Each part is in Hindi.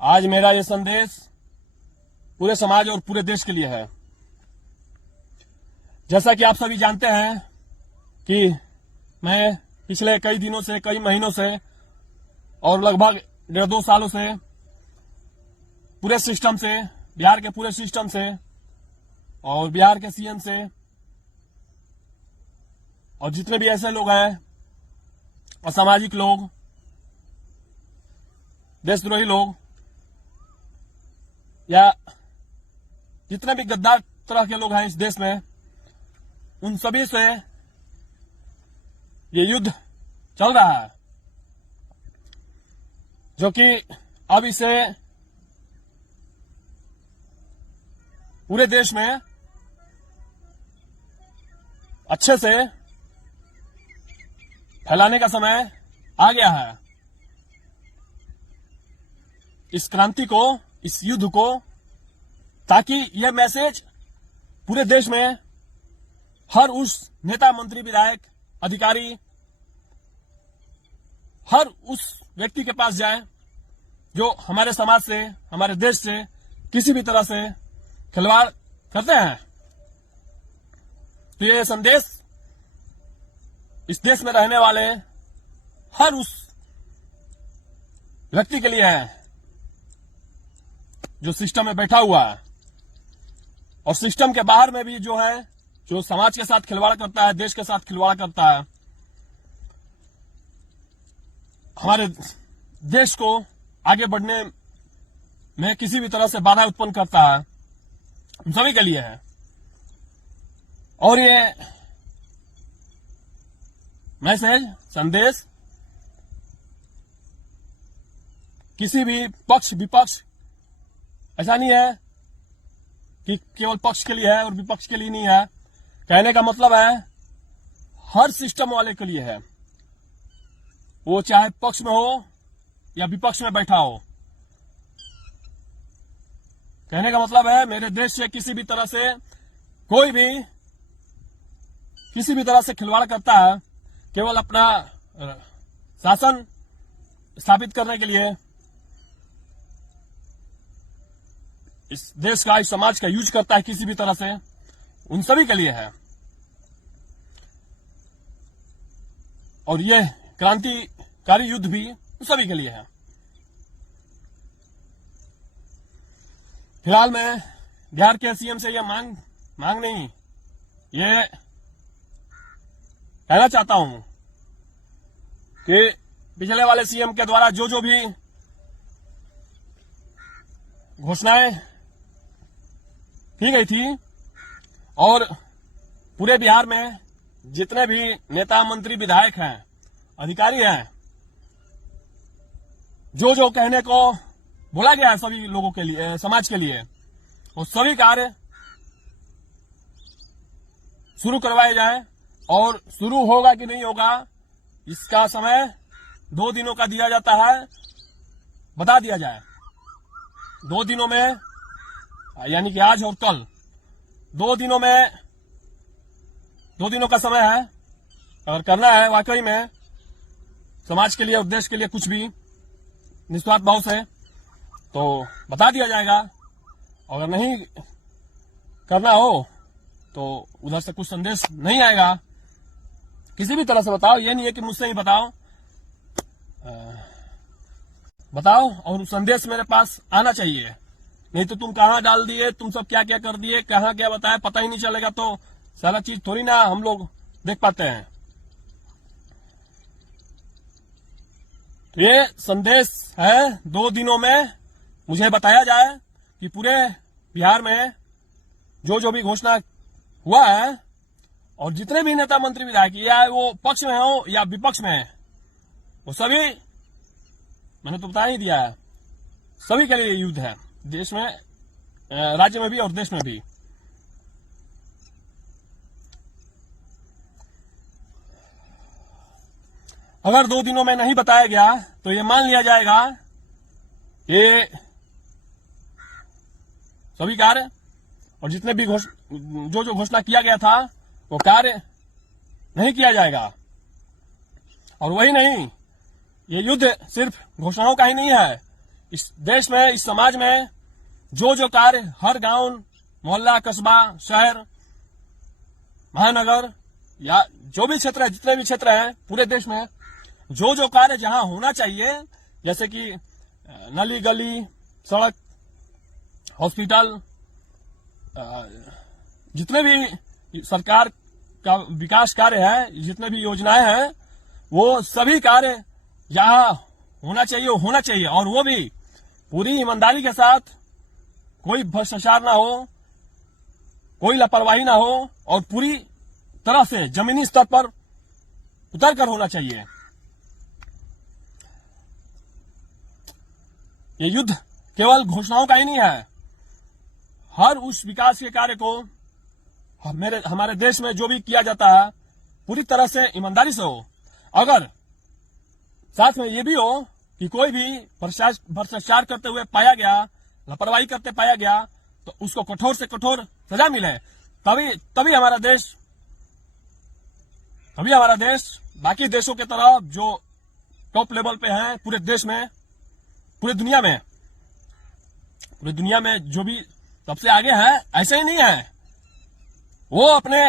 आज मेरा ये संदेश पूरे समाज और पूरे देश के लिए है। जैसा कि आप सभी जानते हैं कि मैं पिछले कई दिनों से, कई महीनों से और लगभग 1.5-2 सालों से पूरे सिस्टम से, बिहार के पूरे सिस्टम से और बिहार के सीएम से और जितने भी ऐसे लोग हैं, असामाजिक लोग, देशद्रोही लोग या जितने भी गद्दार तरह के लोग हैं इस देश में, उन सभी से ये युद्ध चल रहा है, जो कि अब इसे पूरे देश में अच्छे से फैलाने का समय आ गया है। इस क्रांति को, इस युद्ध को, ताकि यह मैसेज पूरे देश में हर उस नेता, मंत्री, विधायक, अधिकारी, हर उस व्यक्ति के पास जाए जो हमारे समाज से, हमारे देश से किसी भी तरह से खिलवाड़ करते हैं। तो ये संदेश इस देश में रहने वाले हर उस व्यक्ति के लिए है जो सिस्टम में बैठा हुआ है और सिस्टम के बाहर में भी जो है, जो समाज के साथ खिलवाड़ करता है, देश के साथ खिलवाड़ करता है, हमारे देश को आगे बढ़ने में किसी भी तरह से बाधा उत्पन्न करता है, हम सभी के लिए है। और ये मैसेज, संदेश किसी भी पक्ष, विपक्ष, ऐसा नहीं है कि केवल पक्ष के लिए है और विपक्ष के लिए नहीं है। कहने का मतलब है हर सिस्टम वाले के लिए है, वो चाहे पक्ष में हो या विपक्ष में बैठा हो। कहने का मतलब है मेरे देश से किसी भी तरह से कोई भी किसी भी तरह से खिलवाड़ करता है, केवल अपना शासन स्थापित करने के लिए, इस देश का, इस समाज का यूज करता है किसी भी तरह से, उन सभी के लिए है। और यह क्रांतिकारी युद्ध भी उन सभी के लिए है। फिलहाल मैं बिहार के सीएम से यह मांग नहीं, ये कहना चाहता हूं कि पिछले वाले सीएम के द्वारा जो जो भी घोषणाएं की गई थी और पूरे बिहार में जितने भी नेता, मंत्री, विधायक हैं, अधिकारी हैं, जो जो कहने को बोला गया है सभी लोगों के लिए, समाज के लिए, वो सभी कार्य शुरू करवाए जाए। और शुरू होगा कि नहीं होगा इसका समय 2 दिनों का दिया जाता है, बता दिया जाए। 2 दिनों में, यानी कि आज और कल, 2 दिनों में, 2 दिनों का समय है। अगर करना है वाकई में समाज के लिए और देश के लिए कुछ भी निस्वार्थ भाव से, तो बता दिया जाएगा। अगर नहीं करना हो तो उधर से कुछ संदेश नहीं आएगा। किसी भी तरह से बताओ, ये नहीं है कि मुझसे ही बताओ, बताओ और संदेश मेरे पास आना चाहिए। नहीं तो तुम कहां डाल दिए, तुम सब क्या क्या कर दिए, कहां क्या बताया, पता ही नहीं चलेगा, तो सारा चीज थोड़ी ना हम लोग देख पाते हैं। तो ये संदेश है, 2 दिनों में मुझे बताया जाए कि पूरे बिहार में जो जो भी घोषणा हुआ है और जितने भी नेता, मंत्री, विधायक, या वो पक्ष में हो या विपक्ष में, वो सभी, मैंने तो बता ही दिया है, सभी के लिए युद्ध है, देश में, राज्य में भी और देश में भी। अगर 2 दिनों में नहीं बताया गया तो ये मान लिया जाएगा ये सभी कार्य और जितने भी जो जो घोषणा किया गया था वो कार्य नहीं किया जाएगा। और वही नहीं, ये युद्ध सिर्फ घोषणाओं का ही नहीं है, इस देश में, इस समाज में जो जो कार्य हर गांव, मोहल्ला, कस्बा, शहर, महानगर या जो भी क्षेत्र है, जितने भी क्षेत्र हैं पूरे देश में, जो जो कार्य जहां होना चाहिए, जैसे कि नली गली, सड़क, हॉस्पिटल, जितने भी सरकार का विकास कार्य है, जितने भी योजनाएं हैं, वो सभी कार्य जहां होना चाहिए वो होना चाहिए, और वो भी पूरी ईमानदारी के साथ, कोई भ्रष्टाचार ना हो, कोई लापरवाही ना हो, और पूरी तरह से जमीनी स्तर पर उतर कर होना चाहिए। ये युद्ध केवल घोषणाओं का ही नहीं है, हर उस विकास के कार्य को हमारे देश में जो भी किया जाता है पूरी तरह से ईमानदारी से हो। अगर साथ में ये भी हो कि कोई भी भ्रष्टाचार करते हुए पाया गया, लापरवाही करते पाया गया, तो उसको कठोर से कठोर सजा मिले, तभी हमारा देश बाकी देशों के तरह जो टॉप लेवल पे है पूरे देश में, पूरी दुनिया में जो भी सबसे आगे है, ऐसे ही नहीं है। वो अपने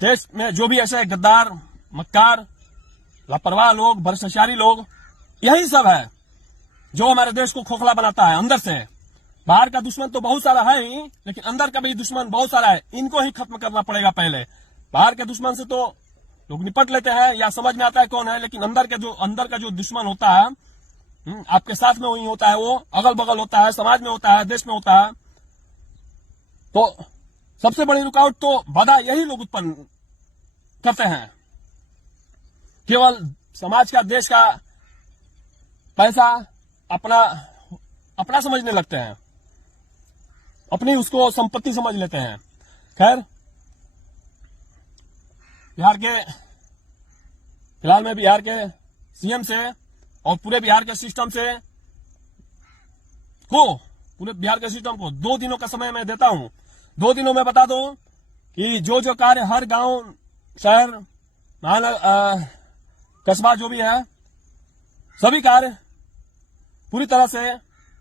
देश में जो भी ऐसे गद्दार, मक्कार, लापरवाह लोग, भ्रष्टाचारी लोग, यही सब है जो हमारे देश को खोखला बनाता है अंदर से। बाहर का दुश्मन तो बहुत सारा है ही, लेकिन अंदर का भी दुश्मन बहुत सारा है। इनको ही खत्म करना पड़ेगा पहले। बाहर के दुश्मन से तो लोग निपट लेते हैं या समझ में आता है कौन है, लेकिन अंदर का जो दुश्मन होता है, आपके साथ में वही होता है, वो अगल बगल होता है, समाज में होता है, देश में होता है। तो सबसे बड़ी रुकावट तो बाधा यही लोग उत्पन्न करते हैं। केवल समाज का, देश का पैसा अपना समझने लगते हैं, अपनी उसको संपत्ति समझ लेते हैं। खैर, फिलहाल में बिहार के सीएम से और पूरे बिहार के सिस्टम को 2 दिनों का समय मैं देता हूं। 2 दिनों में बता दो कि जो जो कार्य हर गांव, शहर, कस्बा जो भी है, सभी कार्य पूरी तरह से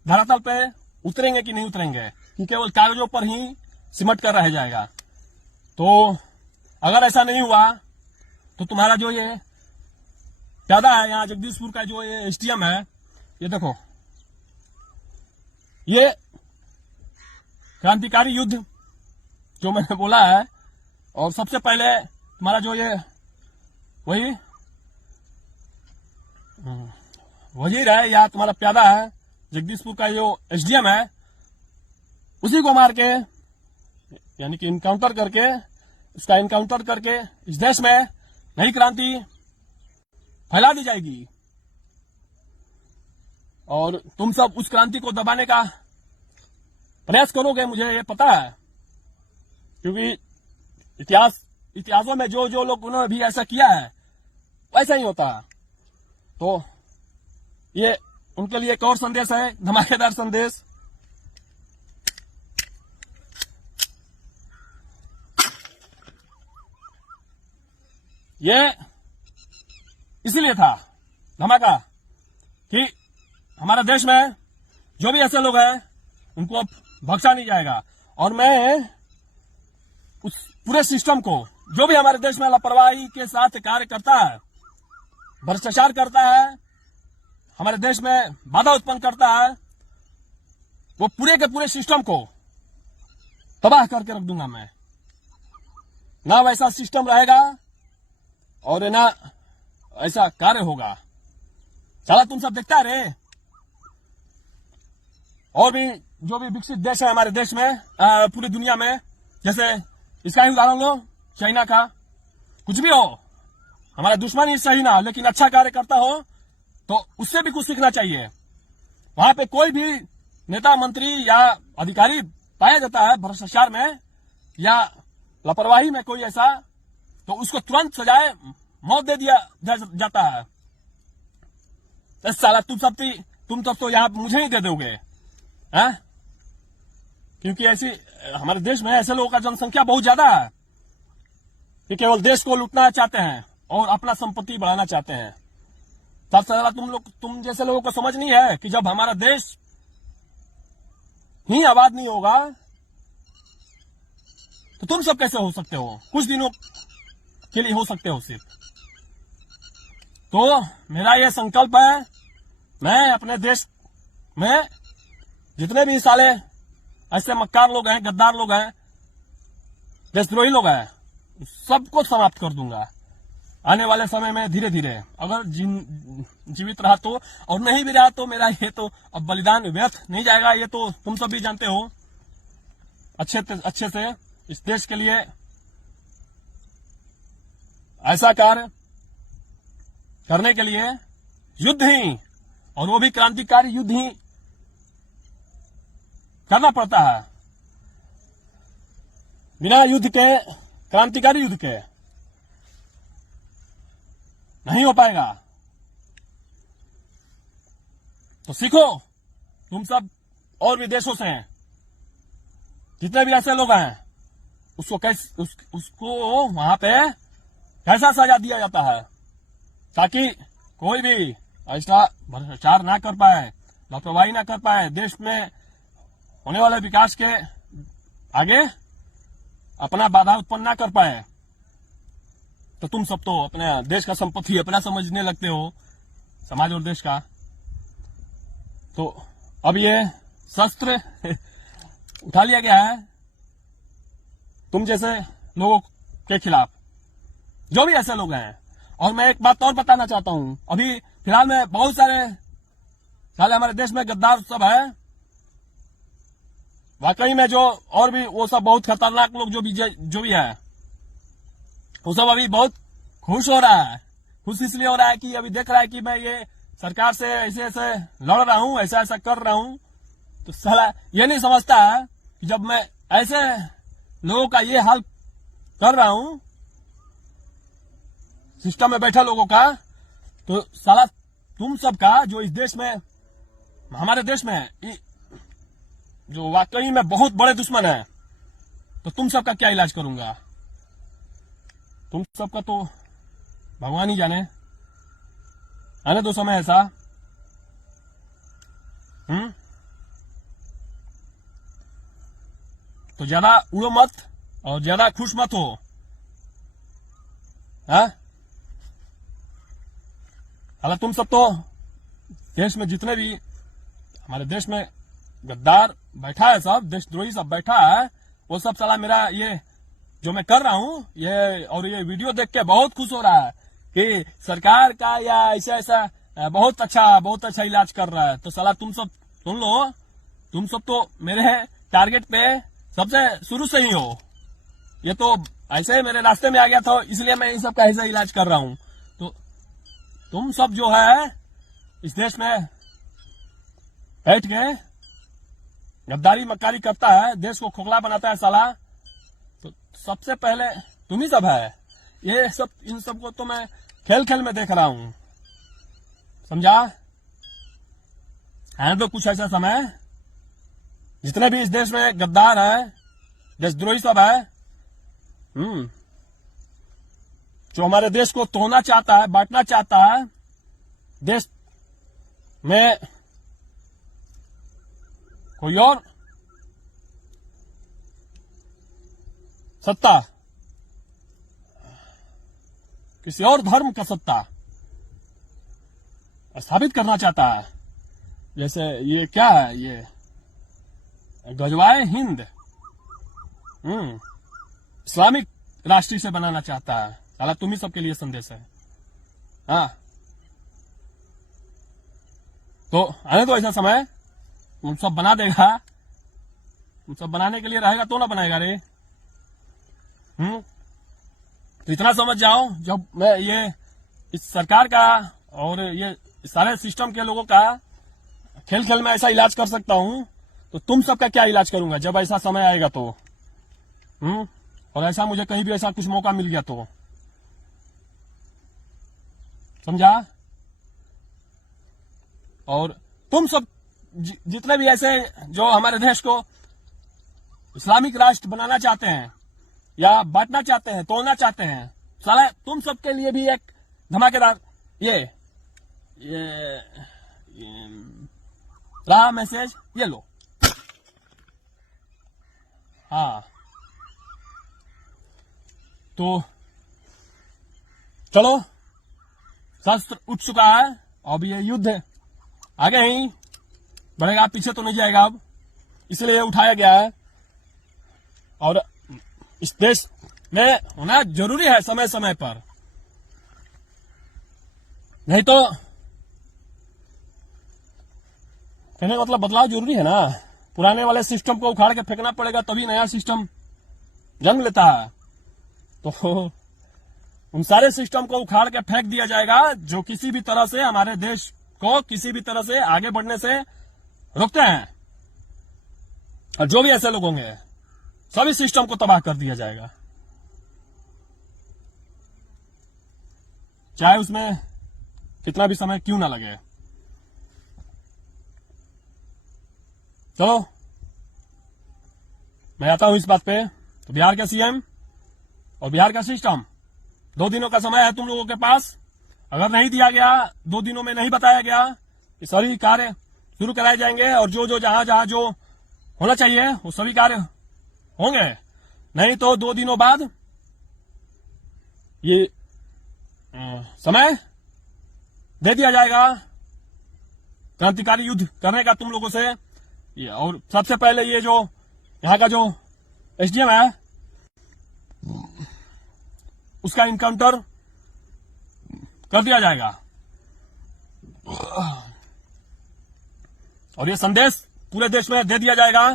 धरातल पे उतरेंगे कि नहीं उतरेंगे, कि केवल कागजों पर ही सिमट कर रह जाएगा। तो अगर ऐसा नहीं हुआ तो तुम्हारा जो ये प्यादा है यहाँ जगदीशपुर का, जो ये एसडीएम है, ये देखो, ये क्रांतिकारी युद्ध जो मैंने बोला है, और सबसे पहले तुम्हारा जो ये वही वजीर है या तुम्हारा प्यादा है, जगदीशपुर का जो एसडीएम है, उसी को मार के, यानी कि इनकाउंटर करके इस देश में नई क्रांति फैला दी जाएगी। और तुम सब उस क्रांति को दबाने का प्रयास करोगे, मुझे ये पता है, क्योंकि इतिहासों में जो जो लोग उन्होंने भी ऐसा किया है वैसा ही होता है। तो ये उनके लिए एक और संदेश है, धमाकेदार संदेश। ये इसीलिए था धमाका कि हमारे देश में जो भी ऐसे लोग हैं उनको अब बख्शा नहीं जाएगा। और मैं उस पूरे सिस्टम को, जो भी हमारे देश में लापरवाही के साथ कार्य करता है, भ्रष्टाचार करता है, हमारे देश में बाधा उत्पन्न करता है, वो पूरे के पूरे सिस्टम को तबाह करके रख दूंगा मैं। ना वैसा सिस्टम रहेगा और ना ऐसा कार्य होगा। चला तुम सब देखता रहे। और भी जो भी विकसित देश है हमारे देश में, पूरी दुनिया में, जैसे इसका ही उदाहरण लो, चाइना का। कुछ भी हो, हमारा दुश्मन ही सही ना, लेकिन अच्छा कार्य करता हो तो उससे भी कुछ सीखना चाहिए। वहां पे कोई भी नेता, मंत्री या अधिकारी पाया जाता है भ्रष्टाचार में या लापरवाही में कोई ऐसा, तो उसको तुरंत सजाए मौत दे दिया जाता है। साला तुम सब तो यहाँ मुझे ही दे दोगे, हैं? क्योंकि ऐसी हमारे देश में ऐसे लोगों का जनसंख्या बहुत ज्यादा है कि केवल देश को लूटना चाहते हैं और अपना संपत्ति बढ़ाना चाहते हैं। सबसे ज्यादा तुम जैसे लोगों को समझ नहीं है कि जब हमारा देश ही आबाद नहीं होगा तो तुम सब कैसे हो सकते हो, कुछ दिनों के लिए हो सकते हो सिर्फ। तो मेरा ये संकल्प है, मैं अपने देश में जितने भी साले ऐसे मक्कार लोग हैं, गद्दार लोग हैं, देशद्रोही लोग हैं, सबको समाप्त कर दूंगा आने वाले समय में धीरे धीरे। अगर जीवित रहा तो, और नहीं भी रहा तो मेरा ये तो अब बलिदान व्यर्थ नहीं जाएगा। ये तो तुम सब भी जानते हो अच्छे से। इस देश के लिए ऐसा कार्य करने के लिए युद्ध ही, और वो भी क्रांतिकारी युद्ध ही करना पड़ता है। बिना युद्ध के, क्रांतिकारी युद्ध के नहीं हो पाएगा। तो सीखो तुम सब और भी देशों से जितने भी ऐसे लोग हैं, उसको वहां पे कैसा सजा दिया जाता है, ताकि कोई भी ऐसा भ्रष्टाचार ना कर पाए, लापरवाही ना कर पाए, देश में होने वाले विकास के आगे अपना बाधा उत्पन्न ना कर पाए। तो तुम सब तो अपने देश का संपत्ति अपना समझने लगते हो, समाज और देश का। तो अब ये शस्त्र उठा लिया गया है तुम जैसे लोगों के खिलाफ, जो भी ऐसे लोग हैं। और मैं एक बात और बताना चाहता हूं, अभी फिलहाल में बहुत सारे हमारे देश में गद्दार सब है, वाकई में जो, और भी वो सब बहुत खतरनाक लोग जो भी है, वो सब अभी बहुत खुश हो रहा है। खुश इसलिए हो रहा है कि अभी देख रहा है कि मैं ये सरकार से ऐसे ऐसे लड़ रहा हूं, ऐसा ऐसा कर रहा हूं। तो साला ये नहीं समझता है कि जब मैं ऐसे लोगों का ये हाल कर रहा हूं, सिस्टम में बैठा लोगों का, तो साला तुम सब का जो इस देश में, हमारे देश में जो वाकई में बहुत बड़े दुश्मन है, तो तुम सब का क्या इलाज करूंगा। तुम सबका तो भगवान ही जाने। आने दो समय ऐसा। तो ज्यादा उड़ो मत और ज्यादा खुश मत हो। हालांकि तुम सब तो देश में जितने भी हमारे देश में गद्दार बैठा है, सब देशद्रोही सब बैठा है, वो सब साला मेरा ये जो मैं कर रहा हूं ये, और ये वीडियो देख के बहुत खुश हो रहा है कि सरकार का या ऐसा ऐसा बहुत अच्छा इलाज कर रहा है। तो साला तुम सब सुन लो, तुम सब तो मेरे टारगेट पे सबसे शुरू से ही हो। ये तो ऐसे ही मेरे रास्ते में आ गया था, इसलिए मैं इन सब का ऐसा इलाज कर रहा हूं। तो तुम सब जो है इस देश में बैठ के गद्दारी मक्कारी करता है, देश को खोखला बनाता है साला, तो सबसे पहले तुम ही सब है। ये सब, इन सब को तो मैं खेल खेल में देख रहा हूं, समझा है। तो कुछ ऐसा समय, जितने भी इस देश में गद्दार है, देशद्रोही सब है, जो हमारे देश को तोड़ना चाहता है, बांटना चाहता है, देश में कोई और सत्ता, किसी और धर्म का सत्ता स्थापित करना चाहता है। जैसे ये क्या है, ये गजवाए हिंद इस्लामिक राष्ट्र से बनाना चाहता है। साला तुम ही सबके लिए संदेश है। तो आने दो ऐसा समय, तुम सब बना देगा। तुम सब बनाने के लिए रहेगा तो ना बनाएगा रे। तो इतना समझ जाओ, जब मैं ये इस सरकार का और ये सारे सिस्टम के लोगों का खेल खेल में ऐसा इलाज कर सकता हूं, तो तुम सबका क्या इलाज करूंगा जब ऐसा समय आएगा तो। और ऐसा मुझे कहीं भी ऐसा कुछ मौका मिल गया तो, समझा। और तुम सब जितने भी ऐसे जो हमारे देश को इस्लामिक राष्ट्र बनाना चाहते हैं या बांटना चाहते हैं, तोड़ना चाहते हैं, साला तुम सबके लिए भी एक धमाकेदार ये ये रहा मैसेज, ये लो। हाँ, तो चलो, शस्त्र उठ चुका है, अब ये युद्ध है, आगे ही बढ़ेगा, पीछे तो नहीं जाएगा अब, इसलिए उठाया गया है। और इस देश में होना जरूरी है समय समय पर, नहीं तो कहने का मतलब बदलाव जरूरी है ना। पुराने वाले सिस्टम को उखाड़ के फेंकना पड़ेगा, तभी नया सिस्टम जन्म लेता है। तो उन सारे सिस्टम को उखाड़ के फेंक दिया जाएगा जो किसी भी तरह से हमारे देश को किसी भी तरह से आगे बढ़ने से रोकते हैं। और जो भी ऐसे लोग होंगे, सभी सिस्टम को तबाह कर दिया जाएगा, चाहे उसमें कितना भी समय क्यों ना लगे। चलो, मैं आता हूं इस बात पे। तो बिहार का सीएम और बिहार का सिस्टम, 2 दिनों का समय है तुम लोगों के पास। अगर नहीं दिया गया, 2 दिनों में नहीं बताया गया, ये सभी कार्य शुरू कराए जाएंगे और जो जहां जो होना चाहिए वो सभी कार्य होंगे। नहीं तो 2 दिनों बाद ये समय दे दिया जाएगा क्रांतिकारी युद्ध करने का तुम लोगों से। और सबसे पहले ये जो यहाँ का जो एसडीएम है, उसका इनकाउंटर कर दिया जाएगा। और ये संदेश पूरे देश में दे दिया जाएगा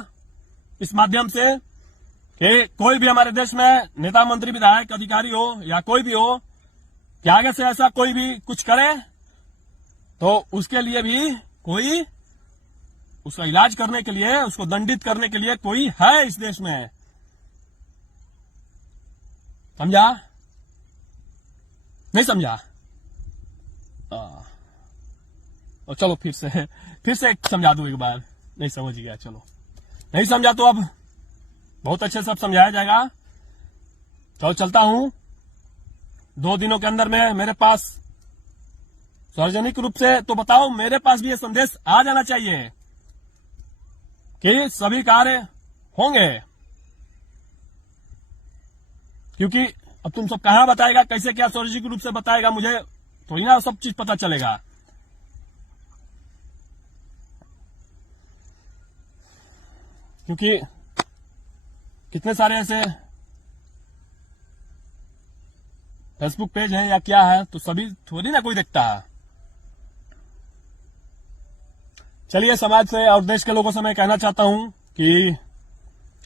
इस माध्यम से कि कोई भी हमारे देश में नेता, मंत्री, विधायक, अधिकारी हो या कोई भी हो, कि आगे से ऐसा कोई भी कुछ करे तो उसके लिए भी कोई, उसका इलाज करने के लिए, उसको दंडित करने के लिए कोई है इस देश में। समझा? नहीं समझा? और चलो फिर से समझा दूं एक बार। नहीं समझ गया, चलो। नहीं समझा तो अब बहुत अच्छे से सब समझाया जाएगा। चलो चलता हूं। 2 दिनों के अंदर में मेरे पास सार्वजनिक रूप से तो बताओ, मेरे पास भी ये संदेश आ जाना चाहिए कि सभी कार्य होंगे। क्योंकि अब तुम सब कहां बताएगा, कैसे क्या सार्वजनिक रूप से बताएगा, मुझे थोड़ी ना सब चीज पता चलेगा। क्योंकि कितने सारे ऐसे फेसबुक पेज है या क्या है, तो सभी थोड़ी ना कोई देखता है। चलिए, समाज से और देश के लोगों से मैं कहना चाहता हूं कि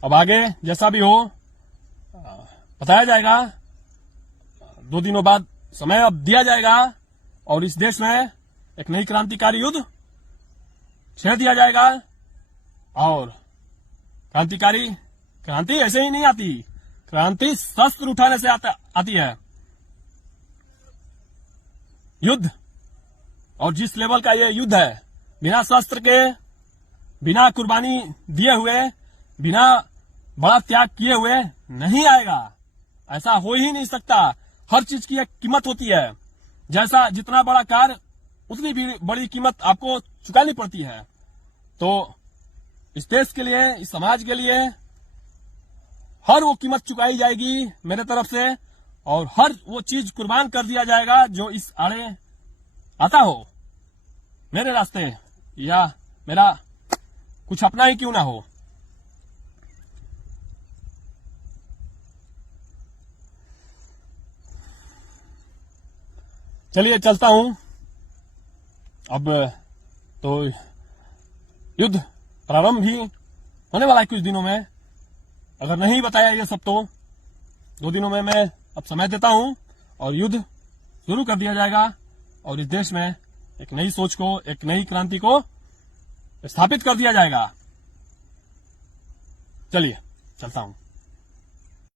अब आगे जैसा भी हो बताया जाएगा। 2 दिनों बाद समय अब दिया जाएगा और इस देश में एक नई क्रांतिकारी युद्ध छेड़ दिया जाएगा। और क्रांति ऐसे ही नहीं आती, क्रांति शस्त्र उठाने से आती है। युद्ध, और जिस लेवल का ये युद्ध है, बिना शस्त्र के, बिना कुर्बानी दिए हुए, बिना बड़ा त्याग किए हुए नहीं आएगा। ऐसा हो ही नहीं सकता। हर चीज की एक कीमत होती है। जैसा जितना बड़ा कार्य, उतनी भी बड़ी कीमत आपको चुकानी पड़ती है। तो इस देश के लिए, इस समाज के लिए हर वो कीमत चुकाई जाएगी मेरे तरफ से, और हर वो चीज कुर्बान कर दिया जाएगा जो इस आड़े आता हो, मेरे रास्ते या मेरा कुछ अपना ही क्यों ना हो। चलिए चलता हूं। अब तो युद्ध प्रारंभ ही होने वाला है कुछ दिनों में। अगर नहीं बताया ये सब तो 2 दिनों में मैं अब समय देता हूं और युद्ध शुरू कर दिया जाएगा और इस देश में एक नई सोच को, एक नई क्रांति को स्थापित कर दिया जाएगा। चलिए चलता हूं।